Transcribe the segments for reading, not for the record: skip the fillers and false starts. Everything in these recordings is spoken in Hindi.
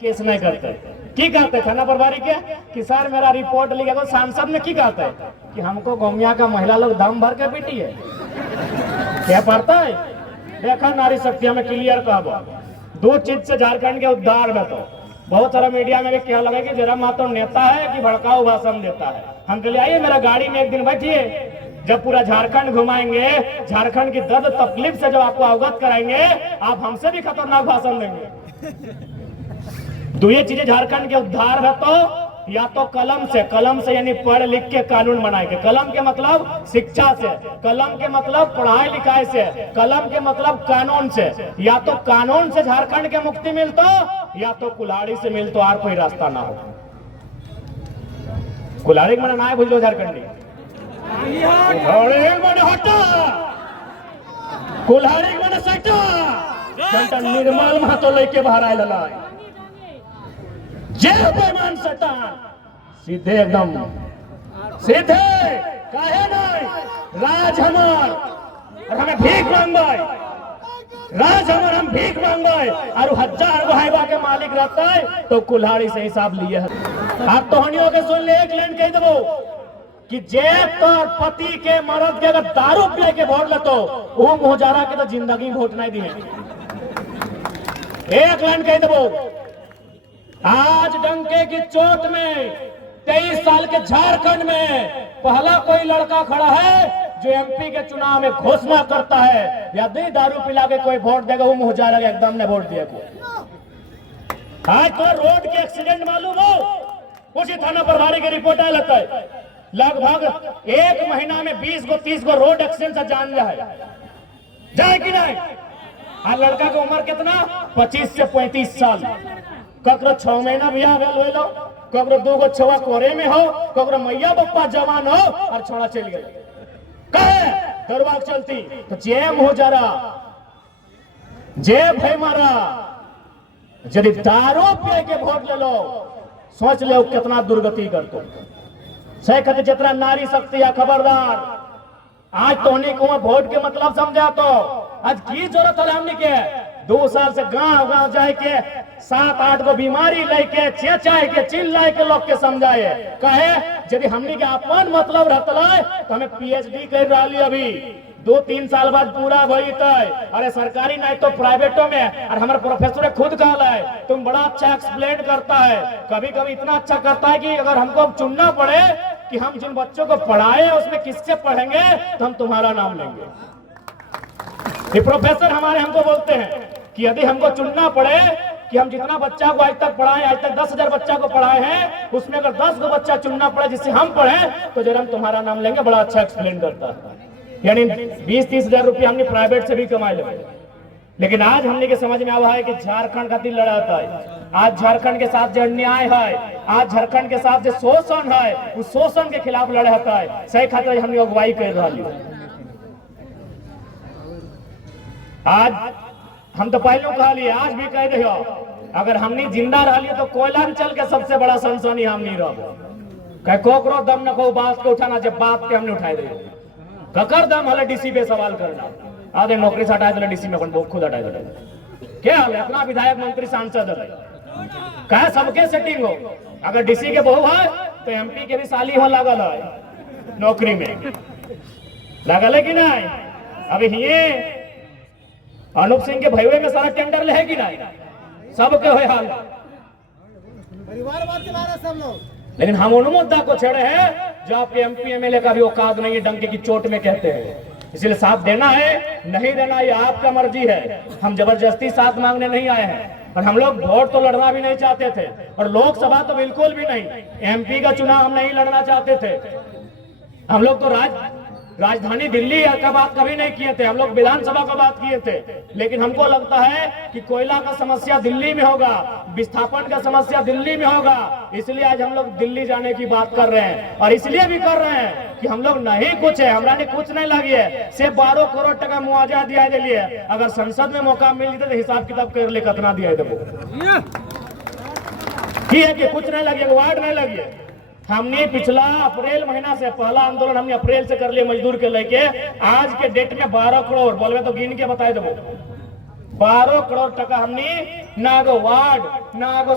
केस नहीं करते की कहते थाना प्रभारी के कि सर मेरा रिपोर्ट लिखेगा। सांसद ने की कहते कि हमको गोमिया का महिला लोग दम भर के पीटी है, क्या पड़ता है। देखा नारी शक्ति में क्लियर कहब दो चीज से झारखंड के उद्धार में तो बहुत सारा मीडिया में भी क्या लगा कि जरा मातो नेता है कि भड़काऊ भाषण देता है। हम के लिए आइए मेरा गाड़ी में एक दिन बैठिए, जब पूरा झारखंड घुमाएंगे, झारखंड की दर्द तकलीफ से जब आपको अवगत कराएंगे, आप हमसे भी खतरनाक भाषण देंगे। दो ये चीजें झारखंड के उद्धार है तो या तो कलम से यानी पढ़ लिख के कानून बनाएंगे। कलम के मतलब शिक्षा से, कलम के मतलब पढ़ाई लिखाई से, कलम के मतलब कानून से। या तो कानून से झारखंड के मुक्ति मिलतो या तो कुल्हाड़ी से मिलतो, और कोई रास्ता ना हो। कुल्हाड़ी मन ना बुझलो झारखंडी कुल्हाड़ी मन सटा निर्मल महतो लेके बाहर आए लला जय बेमान सटान सीधे एकदम सीधे काहे नहीं राज हमार और हमें भीख मांगबाई, राज हमार हम भीख मांगबाई और 1000 गो के मालिक रहता है तो कुल्हाड़ी से हिसाब लिए है। आप तोहनियों के सुन ले एक लाइन कह दो कि जे तो पति के मर्द के अगर दारू पी के वोट लेतो वो मुहजारा के तो जिंदगी वोट नहीं दिए। एक लाइन कह दो आज डंके की चोट में 23 साल के झारखंड में पहला कोई लड़का खड़ा है जो एमपी के चुनाव में घोषणा करता है यदि दारू पिला के कोई वोट देगा वो मुहजारा के एकदम ने वोट दिया को। आज तो रोड के एक्सीडेंट मालूम हो उसी थाना प्रभारी की रिपोर्ट आ लेता है लगभग एक महीना में 20 को 30 को रोड एक्सीडेंट से जान जाए कि नहीं। आज लड़का की उम्र कितना 25 से 35 साल, ककरो 6 महीना बियाह भेल हो, ककरो 2 गो छवा कोरे में हो, ककरो मैया बप्पा जवान हो और छोड़ा चल गए कहे दरबार चलती तो जेम हो जरा जे भाई मारा यदि दारू पी के वोट ले लो सोच लो कितना दुर्गति कर तो सही कहते जितना नारी शक्ति है खबरदार। आज तो को वोट के मतलब समझा तो आज की जरूरत है हमने के 2 साल से गांव गांव जाए के 7-8 को बीमारी लेके चेचाए के चिल्लाए के लोग के समझाए कहे यदि हमने के अपन मतलब रहता तो हमें पीएचडी कर रही अभी 2-3 साल बाद पूरा भईते। अरे सरकारी नहीं तो प्राइवेटों में और हमारे प्रोफेसर खुद कहला है तुम बड़ा अच्छा एक्सप्लेन करता है, कभी कभी इतना अच्छा करता है कि अगर हमको चुनना पड़े कि हम जिन बच्चों को पढ़ाए उसमें किससे पढ़ेंगे तो हम तुम्हारा नाम लेंगे। ये प्रोफेसर हमारे हमको बोलते हैं कि यदि हमको चुनना पड़े कि हम जितना बच्चा को आज तक पढ़ाए, आज तक 10,000 बच्चा को पढ़ाए हैं उसमें अगर 10 को बच्चा चुनना पड़े जिससे हम पढ़े तो जरा हम तुम्हारा नाम लेंगे। बड़ा अच्छा एक्सप्लेन करता है, यानी 20-30 हजार रुपये हमने प्राइवेट से भी कमाए ले। लेकिन आज हमने के समझ में आवा है कि झारखंड का दिल लड़ाता है। आज झारखंड के साथ जो अन्याय है, आज झारखंड के साथ जो शोषण है उस शोषण के खिलाफ लड़ाता है। सही खातिर हमने अगुवाई कर रही है। आज हम तो पहले कहा लिए आज भी कह रहे हो अगर हमने जिंदा रही तो कोयलांचल के सबसे बड़ा सनसनी हम नहीं रहो कोकरो दम न को बात को उठाना जब बात के हमने उठाए दे ककर दम हले डीसी पे सवाल करना आधे नौकरी से हटाए दिला डीसी में खुद हटाए दिला क्या हाल है। अपना विधायक मंत्री सांसद है कहे सबके सेटिंग हो, अगर डीसी के बहू है तो एमपी के भी साली हो लागल है नौकरी में लागल है कि नहीं। अभी ये अनूप सिंह के भैया में सारा टेंडर ले है कि नहीं, सबके हो हाल परिवारवाद के बारे सब लोग। लेकिन हम उन मुद्दा को छेड़े हैं जो आपके एमपी एमएलए का भी औकात नहीं है, डंके की चोट में कहते हैं। इसलिए साथ देना है नहीं देना ये आपका मर्जी है। हम जबरदस्ती साथ मांगने नहीं आए हैं और हम लोग वोट तो लड़ना भी नहीं चाहते थे और लोकसभा तो बिल्कुल भी नहीं, एमपी का चुनाव हम नहीं लड़ना चाहते थे। हम लोग तो राजधानी दिल्ली का बात कभी नहीं किए थे, हम लोग विधानसभा का बात किए थे। लेकिन हमको लगता है कि कोयला का समस्या दिल्ली में होगा, विस्थापन का समस्या दिल्ली में होगा, इसलिए आज हम लोग दिल्ली जाने की बात कर रहे हैं। और इसलिए भी कर रहे हैं कि हम लोग नहीं कुछ है, हमारा कुछ नहीं लगी है, सिर्फ 12 करोड़ टका मुआवजा दिया दिलिए। अगर संसद में मौका मिल जाते तो हिसाब किताब कर ले कितना दिया देवो कि कुछ नहीं लगे, वार्ड नहीं लगे। हमने पिछला अप्रैल महीना से पहला आंदोलन हमने अप्रैल से कर लिया मजदूर के लेके आज के डेट में 12 करोड़ बोलवे तो गिन के बताए देवो 12 करोड़ टका हमने ना एगो वार्ड ना एगो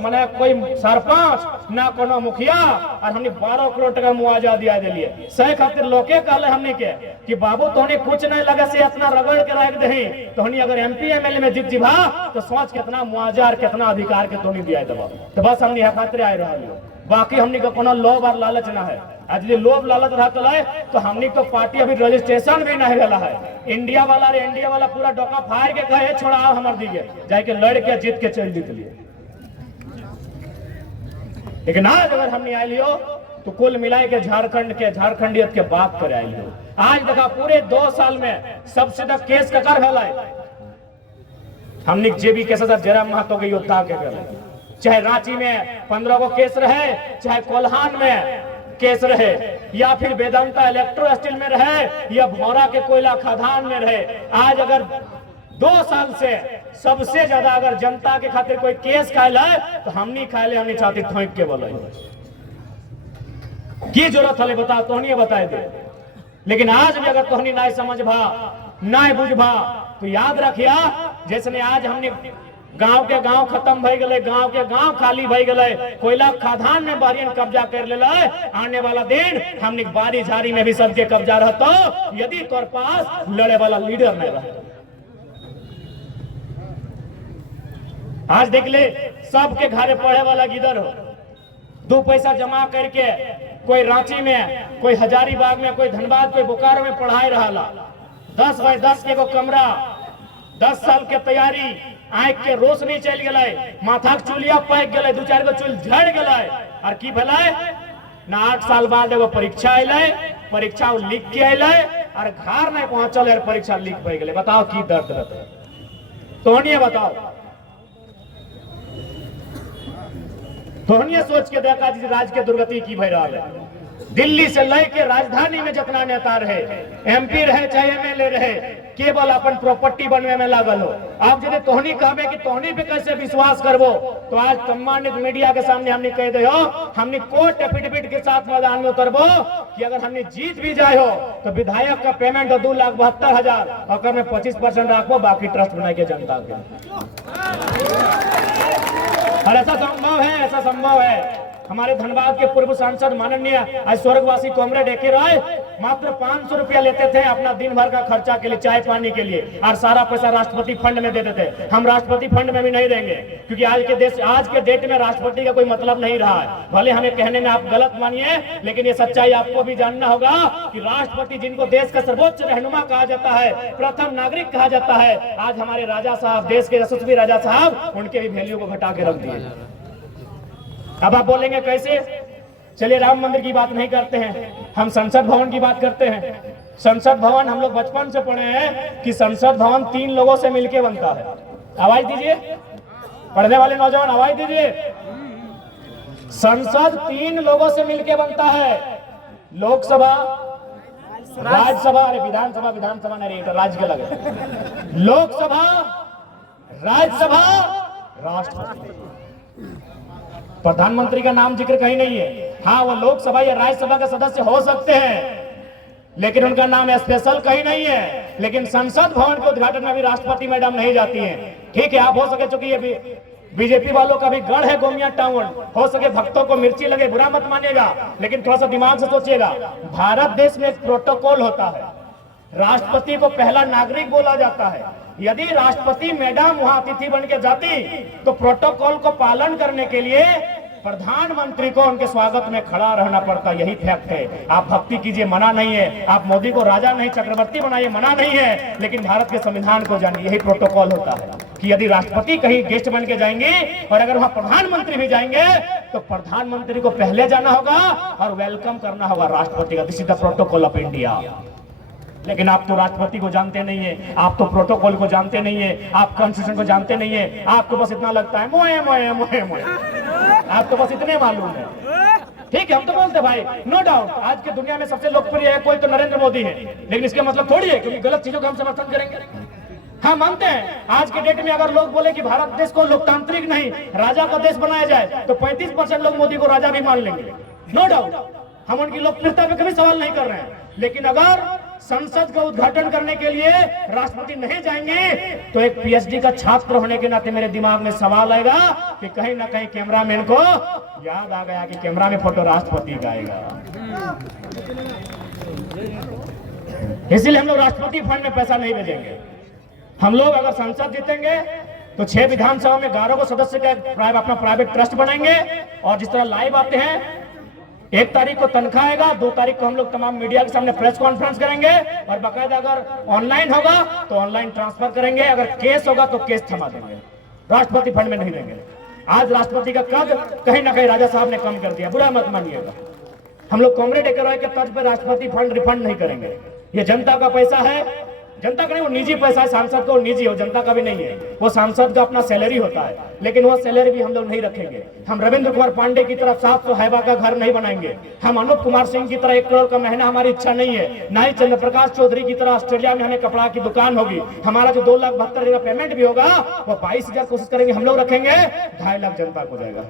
मने कोई सरपंच ना कोनो मुखिया और हमने 12 करोड़ टका मुआवजा दिया दिलिए। सही खातिर लोके कहले हमने के कि बाबू तोहनी कुछ नहीं लगे से इतना रगड़ के रख दही, तोहनी अगर एमपी एमएलए में जीत जीभा तो सोच कितना मुआवजा और कितना अधिकार के तोहनी दिया देबा। तो बस हमने खातिर आए रहल, बाकी हमने को कोनो लोभ और लालच ना है। आज ये लोभ लालच रहता है तो हमने तो पार्टी अभी रजिस्ट्रेशन भी नहीं गला है। इंडिया वाला पूरा डोका फाड़ के कहे छोड़ा हमार दीजिए जाके लड़ के जीत के चल जीत लिए। लेकिन आज अगर हमने आए लियो तो कुल मिलाए के झारखंडियत के बात करे आए लियो। आज देखा पूरे 2 साल में सबसे ज्यादा केस ककर भला हमने जेबी के सजा जरा महतो के योद्धा के गए, चाहे रांची में 15 को केस रहे, चाहे कोल्हान में केस रहे, या फिर वेदांता इलेक्ट्रो स्टील में रहे, या भौरा के कोयला खदान में रहे। आज अगर 2 साल से सबसे ज्यादा अगर जनता के खातिर कोई केस खाए तो हमनी खाए हमनी चाहती ठोक के बोले की जरूरत है बता तोहनी बताए दे। लेकिन आज भी अगर तोहनी ना समझ भा ना बुझ भा तो याद रखिया जैसे आज हमने गांव के गांव खत्म भई गए, गांव के गांव खाली भई गए, कोयला खदान में बारियन कब्जा कर ले। आने वाला दिन हमने बारी झारी में भी सबके कब्जा रहता यदि तोर पास लड़े वाला लीडर नहीं रहे। आज देख ले सबके घरे पढ़े वाला गिदर हो, 2 पैसा जमा करके कोई रांची में, कोई हजारीबाग में, कोई धनबाद, कोई बोकारो में पढ़ाई रहा। 10 बाय 10 के कमरा, 10 साल के तैयारी, आंख के रोशनी चल गए, माथा के चूलिया पैक गए, 2-4 गो चूल झड़ गए और की भले ना 8 साल बाद एगो परीक्षा अल, परीक्षा लिख के अल और घर नहीं पहुंचल और परीक्षा लिख पाई गए। बताओ की दर्द रहते तोहनिए बताओ, तोहनिए सोच के देखा जी राज के दुर्गति की भई रहा है। दिल्ली से लेके राजधानी में जितना नेता रहे, एमपी रहे चाहे एमएलए रहे, केवल अपन प्रॉपर्टी बनने में लागल हो। आप यदि तोहनी कहबे कि तोहनी पे कैसे विश्वास करबो तो आज सम्मानित मीडिया के सामने हमने कह दे हो, हमने कोर्ट एफिडेविट के साथ मैदान में उतरबो कि अगर हमने जीत भी जाए हो तो विधायक का पेमेंट 2,72,000 और में 25% रखो, बाकी ट्रस्ट बनाए के जनता के। और ऐसा संभव है। हमारे धनबाद के पूर्व सांसद माननीय आज स्वर्गवासी कॉमरेड एके राय मात्र 500 रुपया लेते थे अपना दिन भर का खर्चा के लिए, चाय पानी के लिए, और सारा पैसा राष्ट्रपति फंड में देते थे। हम राष्ट्रपति फंड में भी नहीं देंगे क्योंकि आज के डेट में राष्ट्रपति का कोई मतलब नहीं रहा है। भले हमें कहने में आप गलत मानिए लेकिन ये सच्चाई आपको भी जानना होगा कि राष्ट्रपति जिनको देश का सर्वोच्च रहनुमा कहा जाता है, प्रथम नागरिक कहा जाता है, आज हमारे राजा साहब, देश के यशस्वी राजा साहब, उनके भी वैल्यू को घटा के रख दिए। अब आप बोलेंगे कैसे? चलिए राम मंदिर की बात नहीं करते हैं, हम संसद भवन की बात करते हैं। संसद भवन हम लोग बचपन से पढ़े हैं कि संसद भवन 3 लोगों से मिलके बनता है। आवाज दीजिए, पढ़ने वाले नौजवान आवाज दीजिए। संसद 3 लोगों से मिलके बनता है, लोकसभा, राज्यसभा, अरे विधानसभा नहीं, राज्य के लगे, लोकसभा, राज्यसभा, राष्ट्रपति। प्रधानमंत्री का नाम जिक्र कहीं नहीं है। हाँ, वो लोकसभा या राज्यसभा के सदस्य हो सकते हैं लेकिन उनका नाम स्पेशल कहीं नहीं है। लेकिन संसद भवन के उद्घाटन में भी राष्ट्रपति मैडम नहीं जाती हैं। ठीक है, आप हो सके, चूंकि ये बीजेपी वालों का भी गढ़ है गोमिया टाउन, हो सके भक्तों को मिर्ची लगे, बुरा मत मानिएगा, लेकिन थोड़ा सा दिमाग से सोचिएगा। भारत देश में एक प्रोटोकॉल होता है, राष्ट्रपति को पहला नागरिक बोला जाता है। यदि राष्ट्रपति मैडम वहां अतिथि बन के जाती तो प्रोटोकॉल को पालन करने के लिए प्रधानमंत्री को उनके स्वागत में खड़ा रहना पड़ता। यही फैक्ट है। आप भक्ति कीजिए, मना नहीं है, आप मोदी को राजा नहीं चक्रवर्ती बनाइए, मना नहीं है, लेकिन भारत के संविधान को जानिए। यही प्रोटोकॉल होता है कि यदि राष्ट्रपति कहीं गेस्ट बन के जाएंगे और अगर वहां प्रधानमंत्री भी जाएंगे तो प्रधानमंत्री को पहले जाना होगा और वेलकम करना होगा राष्ट्रपति का। This is the protocol of India. लेकिन आप तो राष्ट्रपति को जानते नहीं है, आप तो प्रोटोकॉल को जानते नहीं है, आप कॉन्स्टिट्यूशन को जानते नहीं है। आपको बस इतना लगता है मोए मोए मोए मोए, आपको बस इतने मालूम है। ठीक है, हम तो बोलते भाई, नो डाउट आज की दुनिया में सबसे लोकप्रिय है कोई तो नरेंद्र मोदी है, लेकिन इसका मतलब थोड़ी है क्योंकि गलत चीजों का हम समर्थन करेंगे। हाँ, मानते हैं आज के डेट में अगर लोग बोले कि भारत देश को लोकतांत्रिक नहीं राजा का देश बनाया जाए तो 35% लोग मोदी को राजा भी मान लेंगे। नो डाउट, हम उनकी लोकप्रियता पे कभी सवाल नहीं कर रहे हैं। लेकिन अगर संसद का उद्घाटन करने के लिए राष्ट्रपति नहीं जाएंगे तो एक पीएचडी का छात्र होने के नाते मेरे दिमाग में सवाल आएगा कि कहीं ना कहीं कैमरामैन को याद आ गया कि कैमरा में फोटो राष्ट्रपति का आएगा। इसलिए हम लोग राष्ट्रपति फंड में पैसा नहीं भेजेंगे। हम लोग अगर संसद जीतेंगे तो 6 विधानसभा में 11 को सदस्य का अपना प्राइवेट ट्रस्ट बनाएंगे और जिस तरह लाइव आते हैं 1 तारीख को तनख्वाह आएगा, 2 तारीख को हम लोग तमाम मीडिया के सामने प्रेस कॉन्फ्रेंस करेंगे और बाकायदा अगर ऑनलाइन होगा तो ऑनलाइन ट्रांसफर करेंगे, अगर केस होगा तो केस थमा देंगे, राष्ट्रपति फंड में नहीं देंगे। आज राष्ट्रपति का कद कहीं ना कहीं राजा साहब ने कम कर दिया, बुरा मत मानिएगा। हम लोग कॉमरेड एकरॉय के तर्ज पर राष्ट्रपति फंड रिफंड नहीं करेंगे। ये जनता का पैसा है, जनता का नहीं, वो निजी पैसा है। सांसद का निजी हो, जनता का भी नहीं है। वो सांसद का अपना सैलरी होता है, लेकिन वो सैलरी भी हम लोग नहीं रखेंगे। हम रविंद्र कुमार पांडे की तरह 700 हैवा का घर नहीं बनाएंगे। हम अनूप कुमार सिंह की तरह 1 करोड़ का महीना हमारी इच्छा नहीं है। ना ही चंद्र प्रकाश चौधरी की तरह ऑस्ट्रेलिया में हमें कपड़ा की दुकान होगी। हमारा जो 2,72,000 पेमेंट भी होगा वो 22,000 कोशिश करेंगे हम लोग रखेंगे, 2.5 लाख जनता को जाएगा।